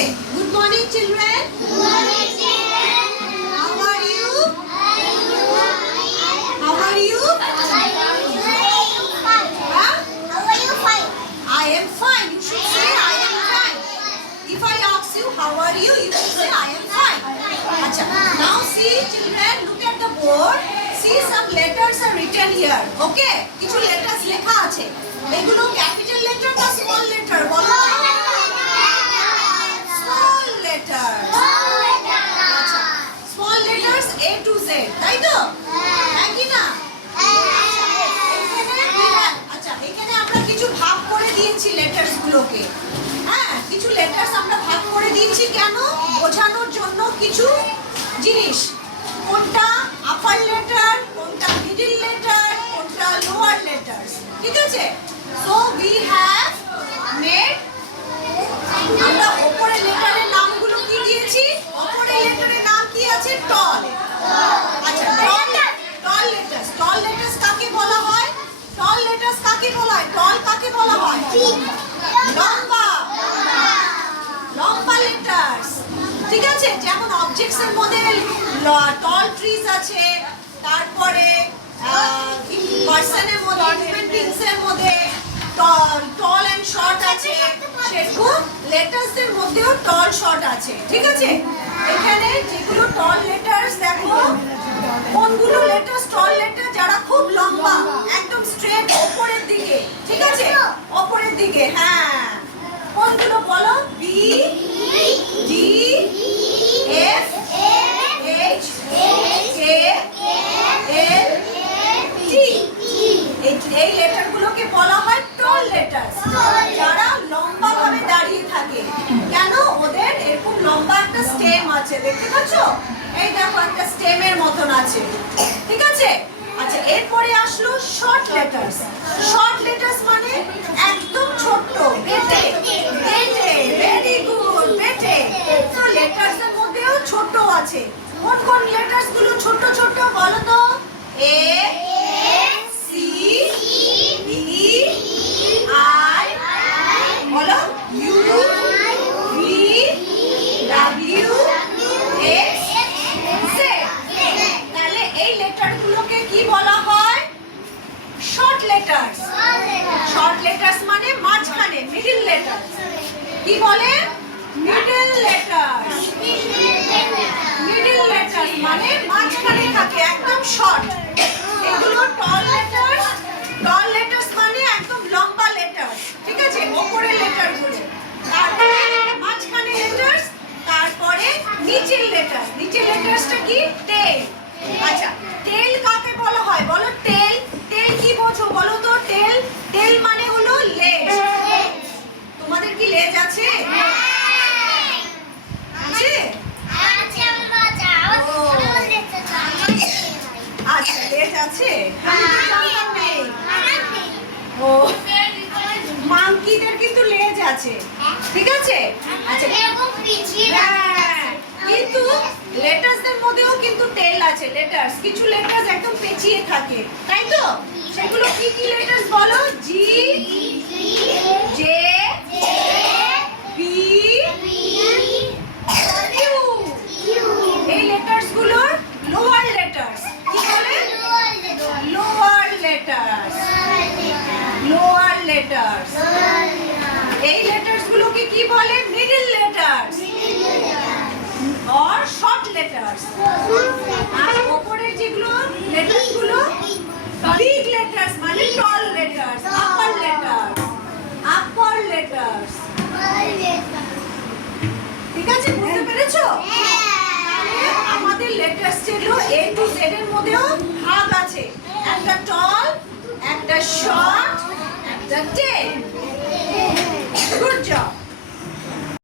Okay. Good morning, children. Good morning, children. How are you? How are you? Huh? How are you fine? I am fine. You should say I am fine. If I ask you how are you, you should say I am fine. Acha. Now see, children, look at the board. See, some letters are written here. Okay? কিছু letters লেখা আছে। এগুলো capital letter বা small letter বলো? Small letters. আচ্ছা। Small letters A to Z, তাই তো? হ্যাঁ কি না? আচ্ছা, এখানে আমরা কিছু ভাগ করে দিয়েছি letters গুলোকে। হ্যাঁ, কিছু letters আমরা ভাগ করে দিয়েছি কেন? বোঝানোর জন্য কিছু জিনিস। কোনটা আপার লেটার, কোনটা মিডল লেটার, কোনটা লোয়ার লেটার্স, ঠিক আছে? সো উই হ্যাভ মেড, আমরা উপরের লেটারের নামগুলো কি দিয়েছি? উপরের লেটারের নাম কি আছে? টল। আচ্ছা, টল লেটার্স। টল লেটার্স কাকে বলা হয়? টল লেটার্স কাকে বলা হয়? টল কাকে বলা হয়? লম্বা। লম্বা লেটার্স, ঠিক আছে? যেমন অবজেক্টস এর মধ্যে টল ট্রিজ আছে, তারপরে পারসনের মধ্যে হিউম্যান বিংস এর মধ্যে টল এন্ড শর্ট আছে, সেরকম লেটার্স এর মধ্যেও টল শর্ট আছে, ঠিক আছে? এখানে যেগুলো টল লেটার্স দেখো, কোনগুলো লেটার্স টল লেটার? যারা খুব লম্বা, একদম স্ট্রেট উপরের দিকে, ঠিক আছে? উপরের দিকে, হ্যাঁ। কোনগুলো বলো? বি, ডি, এফ, এইচ, কে, এল, টি। এই লেটারগুলোকে বলা হয় টল লেটার্স, যারা লম্বা ভাবে দাঁড়িয়ে থাকে। কেন? ওদের এরকম লম্বা একটা স্টেম আছে, দেখতে পাচ্ছ? এই দেখো, একটা স্টেমের মতন আছে, ঠিক আছে? আচ্ছা, এরপরে আসলো শর্ট লেটার্স। শর্ট লেটার্স মানে একদম ছোট্ট, বেটে, বেটে, ভেরি গুড, বেটে। তো লেটার্স এর মধ্যেও ছোট আছে। কোন কোন লেটার্স গুলো ছোট ছোট বলো তো? এ, সি, বি, আই, বলো, U, V, W, X, Z. তাহলে এই লেটারগুলোকে কি বলা হয়? Short letters. শর্ট লেটার্স মানে মাঝখানে, মিডল লেটার্স। কি বলে? Middle letters. মিডল লেটার্স মানে মাঝখানে থাকে, একদম শর্ট। এগুলো টল লেটার্স। টল লেটার্স মানে একদম লম্বা লেটার্স, ঠিক আছে? উপরের লেটারগুলো, তারপরে মাঝখানে লেটার্স, তারপরে নিচের লেটার। নিচের লেটার্সটা কি? টেল। আচ্ছা, টেল কাকে বলা হয় বলো? টেল। টেল কি বোঝো বলো তো? টেল, টেল মানে হলো লেজ। তোমাদের কি লেজ আছে? আছে? আচ্ছা, লেজ আছে। ও, মাংকিদের কিন্তু লেজ আছে, ঠিক আছে? আচ্ছা, হ্যাঁ, কিন্তু লেটার্সদের মধ্যেও কিন্তু টেল আছে। লেটার্স, কিছু লেটার্স একদম পেঁচিয়ে থাকে, তাই তো? সেগুলো কি কি লেটার্স বলো? জি, জে, বি, ইউ। এই লেটার্স গুলোর লোয়ার লেটার্স। কি বলে? Lower letters. Lower letters. এই লেটার্স গুলোকে কি বলে? মিডল লেটার্স আর শর্ট লেটার্স। আর উপরের যেগুলো লেটার্স গুলো বিগ লেটার্স মানে টল লেটার্স, আপার লেটার্স। আপার লেটার্স, ঠিক আছে? বুঝতে পেরেছো? আমাদের লেটার্স যেগুলো A to Z এর মধ্যেও